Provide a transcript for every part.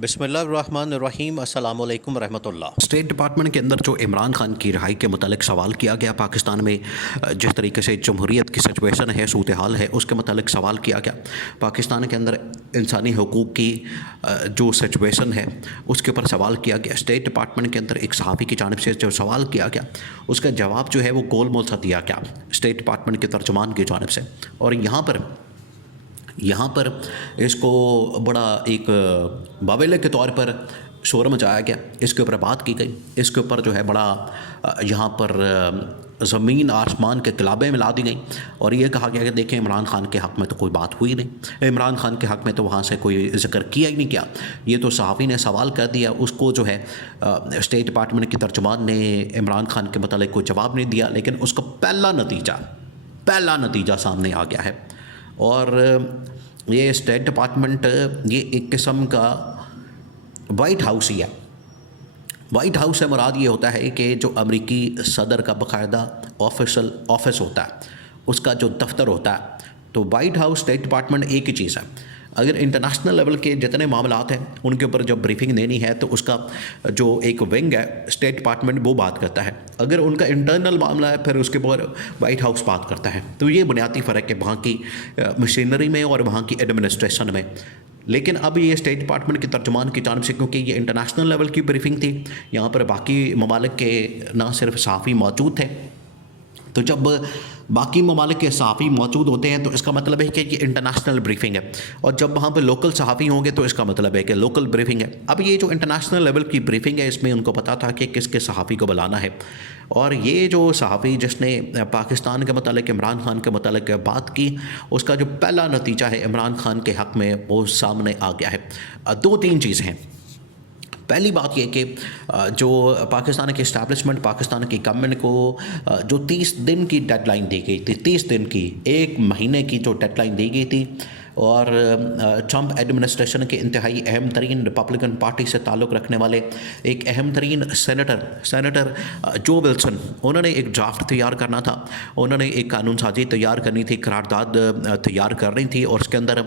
बिस्मिल्लाहिर्रहमानिर्रहीम अस्सलाम वालेकुम रहमतुल्लाह। स्टेट डिपार्टमेंट के अंदर जो इमरान खान की रिहाई के मतलब सवाल किया गया, पाकिस्तान में जिस तरीके से जमहूरियत की सिचुएशन है, सूरत हाल है, उसके मतलब सवाल किया गया। पाकिस्तान के अंदर इंसानी हकूक़ की जो सिचुएशन है उसके ऊपर सवाल किया गया। स्टेट डिपार्टमेंट के अंदर एक सहाफ़ी की जानिब से जो सवाल किया गया उसका जवाब जो है वो गोल मोल सा दिया गया स्टेट डिपार्टमेंट के तर्जुमान की जानिब से। और यहाँ पर इसको बड़ा एक बावेले के तौर पर शोर मचाया गया, इसके ऊपर बात की गई, इसके ऊपर जो है बड़ा यहाँ पर ज़मीन आसमान के किलाबें मिला दी गई और ये कहा गया कि देखें इमरान खान के हक़ में तो कोई बात हुई नहीं, इमरान खान के हक़ में तो वहाँ से कोई ज़िक्र किया ही नहीं गया। ये तो सहाफ़ी ने सवाल कर दिया, उसको जो है स्टेट डिपार्टमेंट के तर्जुमान ने इमरान खान के मतलब कोई जवाब नहीं दिया, लेकिन उसका पहला नतीजा सामने आ गया है। और ये स्टेट डिपार्टमेंट ये एक किस्म का वाइट हाउस ही है। वाइट हाउस से मुराद ये होता है कि जो अमेरिकी सदर का बाकायदा ऑफिशियल ऑफिस होता है, उसका जो दफ्तर होता है, तो वाइट हाउस स्टेट डिपार्टमेंट एक ही चीज़ है। अगर इंटरनेशनल लेवल के जितने मामलात हैं उनके ऊपर जब ब्रीफिंग देनी है तो उसका जो एक विंग है स्टेट डिपार्टमेंट वो बात करता है। अगर उनका इंटरनल मामला है फिर उसके ऊपर वाइट हाउस बात करता है। तो ये बुनियादी फ़र्क है वहाँ की मशीनरी में और वहाँ की एडमिनिस्ट्रेशन में। लेकिन अब ये स्टेट डिपार्टमेंट के तर्जुमान की जानिब से, क्योंकि ये इंटरनेशनल लेवल की ब्रीफिंग थी, यहाँ पर बाकी ममालिक के ना सिर्फ सहाफ़ी मौजूद थे, तो जब बाकी ममालिक के सहाफ़ी मौजूद होते हैं तो इसका मतलब है कि ये इंटरनेशनल ब्रीफिंग है, और जब वहाँ पर लोकल सहाफ़ी होंगे तो इसका मतलब है कि लोकल ब्रीफिंग है। अब ये जो इंटरनेशनल लेवल की ब्रीफिंग है इसमें उनको पता था कि किस किस सहाफ़ी को बुलाना है, और ये जो सहाफ़ी जिसने पाकिस्तान के मतलब इमरान खान के मतलब बात की उसका जो पहला नतीजा है इमरान खान के हक़ में वो सामने आ गया है। दो तीन चीज़ें हैं। पहली बात यह कि जो पाकिस्तान की इस्टेब्लिशमेंट, पाकिस्तान की गवर्नमेंट को जो 30 दिन की डेडलाइन दी गई थी, 30 दिन की, एक महीने की जो डेडलाइन दी गई थी, और ट्रंप एडमिनिस्ट्रेशन के इंतहाई अहम तरीन रिपब्लिकन पार्टी से ताल्लुक़ रखने वाले एक अहम तरीन सेनेटर जो विल्सन, उन्होंने एक ड्राफ्ट तैयार करना था, उन्होंने एक कानून साजी तैयार करनी थी, करारदाद तैयार करनी थी, और उसके अंदर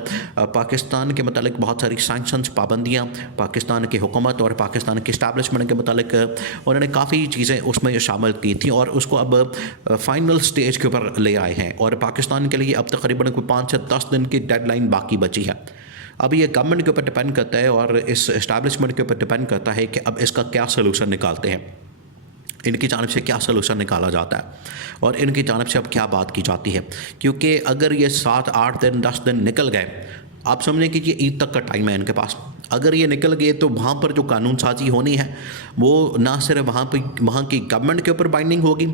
पाकिस्तान के मतलब बहुत सारी सैंक्शंस, पाबंदियाँ, पाकिस्तान की हुकूमत और पाकिस्तान की इस्टेब्लिशमेंट के मतलब उन्होंने काफ़ी चीज़ें उसमें शामिल की थी, और उसको अब फाइनल स्टेज के ऊपर ले आए हैं। और पाकिस्तान के लिए अब तकरीबन कोई 5 से 10 दिन की डेडलाइन बाकी बची है। अब ये गवर्नमेंट के ऊपर डिपेंड करता है और इस एस्टैब्लिशमेंट के ऊपर डिपेंड करता है कि अब इसका क्या सलूशन निकालते हैं, इनकी जानिब से क्या सलूशन निकाला जाता है और इनकी जानिब से अब क्या बात की जाती है। क्योंकि अगर ये 7, 8 दिन, 10 दिन निकल गए, आप समझें कि ये ईद तक का टाइम है इनके पास, अगर ये निकल गए तो वहाँ पर जो कानून साजी होनी है वो ना सिर्फ वहाँ की गवर्नमेंट के ऊपर बाइंडिंग होगी,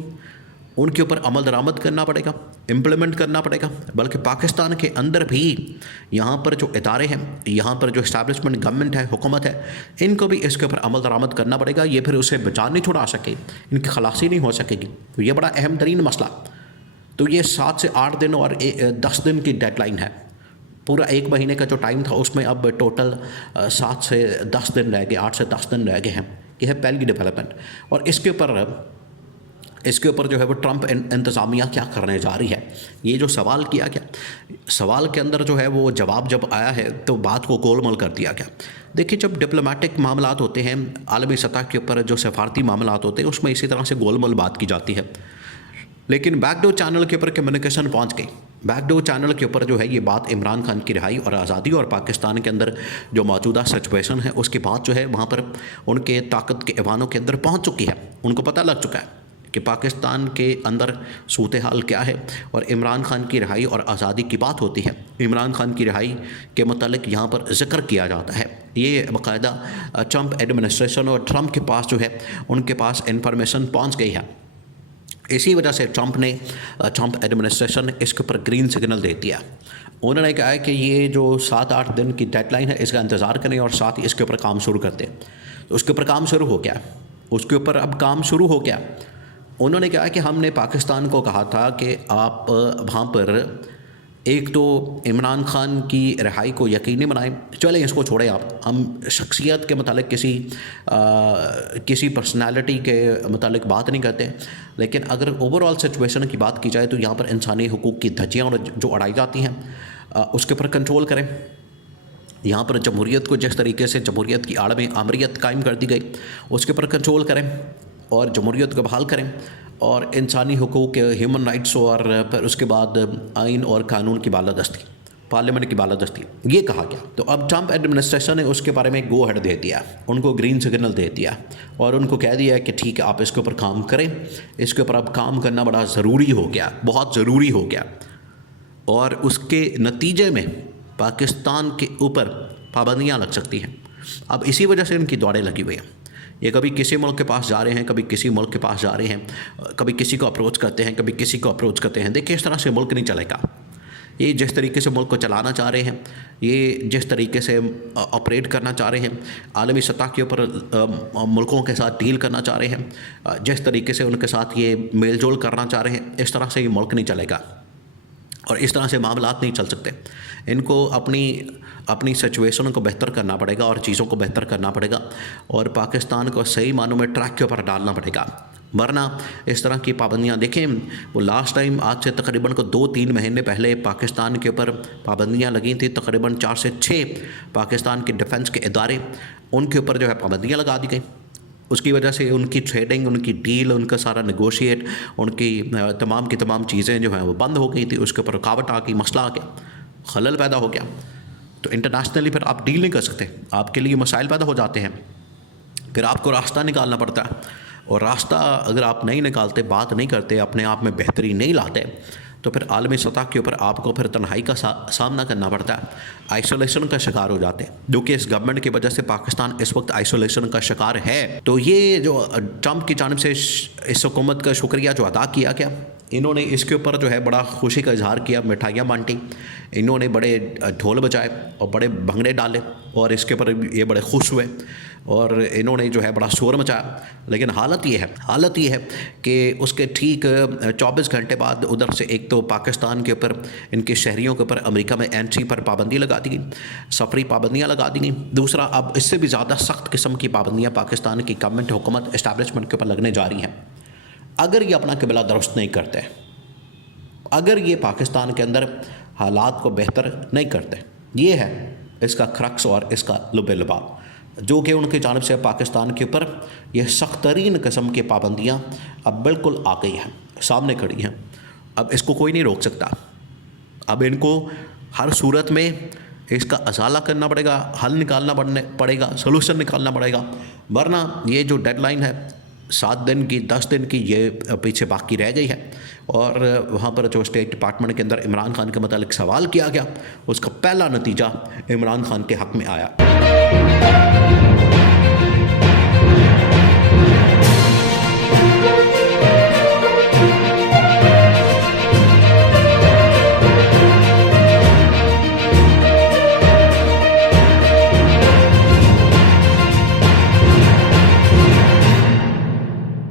उनके ऊपर अमल दरामद करना पड़ेगा, इम्प्लीमेंट करना पड़ेगा, बल्कि पाकिस्तान के अंदर भी यहाँ पर जो इदारे हैं, यहाँ पर जो इस्टेब्लिशमेंट गवर्नमेंट है, हुकूमत है, इनको भी इसके ऊपर अमल दरामद करना पड़ेगा। ये फिर उसे बचा नहीं छुड़ा सके, इनकी खलासी नहीं हो सकेगी। तो ये बड़ा अहम तरीन मसला। तो ये 7 से 8 दिन और 10 दिन की डेडलाइन है। पूरा एक महीने का जो टाइम था उसमें अब टोटल 7 से 10 दिन रह गए, 8 से 10 दिन रह गए हैं। यह है पहली डेवलपमेंट। और इसके ऊपर जो है वो ट्रंप इंतज़ामिया क्या करने जा रही है, ये जो सवाल किया गया, सवाल के अंदर जो है वो जवाब जब आया है तो बात को गोलमोल कर दिया गया। देखिए, जब डिप्लोमेटिक मामलात होते हैं, आलमी सतह के ऊपर जो सफारती मामलात होते हैं, उसमें इसी तरह से गोलमोल बात की जाती है। लेकिन बैकडोर चैनल के ऊपर कम्युनिकेशन पहुंच गई। बैकडोर चैनल के ऊपर जो है ये बात इमरान खान की रिहाई और आज़ादी और पाकिस्तान के अंदर जो मौजूदा सिचुएशन है उसकी बात जो है वहाँ पर उनके ताकत के ऐवानों के अंदर पहुँच चुकी है। उनको पता लग चुका है कि पाकिस्तान के अंदर सूरत हाल क्या है, और इमरान खान की रिहाई और आज़ादी की बात होती है, इमरान खान की रिहाई के मतलब यहाँ पर ज़िक्र किया जाता है। ये बाकायदा ट्रंप एडमिनिस्ट्रेशन और ट्रंप के पास जो है उनके पास इंफॉर्मेशन पहुँच गई है। इसी वजह से ट्रंप एडमिनिस्ट्रेशन इसके ऊपर ग्रीन सिग्नल दे दिया। उन्होंने कहा है कि ये जो 7-8 दिन की डेडलाइन है इसका इंतज़ार करें और साथ ही इसके ऊपर काम शुरू करते हैं। तो उसके ऊपर काम शुरू हो गया, उसके ऊपर अब काम शुरू हो गया। उन्होंने कहा कि हमने पाकिस्तान को कहा था कि आप वहाँ पर एक तो इमरान खान की रिहाई को यकीनी बनाएं, चलें इसको छोड़ें आप, हम शख्सियत के मतलब किसी पर्सनालिटी के मतलब बात नहीं करते, लेकिन अगर ओवरऑल सिचुएशन की बात की जाए तो यहाँ पर इंसानी हुकूक़ की धज्जियाँ जो अड़ाई जाती हैं उसके ऊपर कंट्रोल करें। यहाँ पर जमहूरियत को जिस तरीके से जमहूरियत की आड़ में आमरीत कायम कर दी गई, उसके ऊपर कंट्रोल करें और जमहूरियत को बहाल करें और इंसानी हुकूक, ह्यूमन राइट्स और फिर उसके बाद आइन और कानून की बालादस्ती, पार्लियामेंट की बालादस्ती, ये कहा गया। तो अब ट्रंप एडमिनिस्ट्रेशन ने उसके बारे में गो हेड दे दिया, उनको ग्रीन सिग्नल दे दिया और उनको कह दिया है कि ठीक है आप इसके ऊपर काम करें, इसके ऊपर अब काम करना बड़ा ज़रूरी हो गया, बहुत ज़रूरी हो गया। और उसके नतीजे में पाकिस्तान के ऊपर पाबंदियाँ लग सकती हैं। अब इसी वजह से इनकी दौड़ें लगी हुई हैं। ये कभी किसी मुल्क के पास जा रहे हैं, कभी किसी मुल्क के पास जा रहे हैं, कभी किसी को अप्रोच करते हैं, कभी किसी को अप्रोच करते हैं। देखिए, इस तरह से मुल्क नहीं चलेगा। ये जिस तरीके से मुल्क को चलाना चाह रहे हैं, ये जिस तरीके से ऑपरेट करना चाह रहे हैं, आलमी सतह के ऊपर मुल्कों के साथ डील करना चाह रहे हैं, जिस तरीके से उनके साथ ये मेल जोल करना चाह रहे हैं, इस तरह से ये मुल्क नहीं चलेगा और इस तरह से मामलात नहीं चल सकते। इनको अपनी सिचुएशन को बेहतर करना पड़ेगा और चीज़ों को बेहतर करना पड़ेगा और पाकिस्तान को सही मानों में ट्रैक के ऊपर डालना पड़ेगा, वरना इस तरह की पाबंदियां देखें। वो लास्ट टाइम आज से तकरीबन को 2-3 महीने पहले पाकिस्तान के ऊपर पाबंदियां लगी थी, तकरीबन 4 से 6 पाकिस्तान के डिफेंस के इदारे, उनके ऊपर जो है पाबंदियां लगा दी गई। उसकी वजह से उनकी ट्रेडिंग, उनकी डील, उनका सारा नेगोशिएट, उनकी तमाम की तमाम चीज़ें जो हैं वो बंद हो गई थी। उसके ऊपर रुकावट आ गई, मसला आ गया, खलल पैदा हो गया। तो इंटरनेशनली फिर आप डील नहीं कर सकते, आपके लिए मसाइल पैदा हो जाते हैं। फिर आपको रास्ता निकालना पड़ता है और रास्ता अगर आप नहीं निकालते, बात नहीं करते, अपने आप में बेहतरी नहीं लाते, तो फिर आलमी सतह के ऊपर आपको फिर तन्हाई का सामना करना पड़ता है, आइसोलेशन का शिकार हो जाते हैं, जो कि इस गवर्नमेंट की वजह से पाकिस्तान इस वक्त आइसोलेशन का शिकार है। तो ये जो ट्रंप की जानिब से इस हुकूमत का शुक्रिया जो अदा किया गया, इन्होंने इसके ऊपर जो है बड़ा खुशी का इजहार किया, मिठाइयाँ बांटी, इन्होंने बड़े ढोल बजाए और बड़े भंगड़े डाले और इसके ऊपर ये बड़े खुश हुए और इन्होंने जो है बड़ा शोर मचाया। लेकिन हालत ये है कि उसके ठीक 24 घंटे बाद उधर से एक तो पाकिस्तान के ऊपर, इनके शहरियों के ऊपर अमेरिका में एंट्री पर पाबंदी लगा दी गई, सफरी पाबंदियाँ लगा दी गई। दूसरा, अब इससे भी ज़्यादा सख्त किस्म की पाबंदियाँ पाकिस्तान की गवर्नमेंट, हुकूमत, इस्टेब्लिशमेंट के ऊपर लगने जा रही हैं। अगर ये अपना क़िबला दुरुस्त नहीं करते, अगर ये पाकिस्तान के अंदर हालात को बेहतर नहीं करते, ये है इसका क्रक्स और इसका लुब-ए-लुबाब, जो कि उनकी जानिब से पाकिस्तान के ऊपर यह सख्त तरीन किस्म की पाबंदियाँ अब बिल्कुल आ गई हैं, सामने खड़ी हैं। अब इसको कोई नहीं रोक सकता। अब इनको हर सूरत में इसका अजाला करना पड़ेगा, हल निकालना पड़ेगा, सलूशन निकालना पड़ेगा, वरना ये जो डेडलाइन है 7 दिन की, 10 दिन की, ये पीछे बाकी रह गई है। और वहाँ पर जो स्टेट डिपार्टमेंट के अंदर इमरान खान के मतलब सवाल किया गया, उसका पहला नतीजा इमरान खान के हक़ में आया।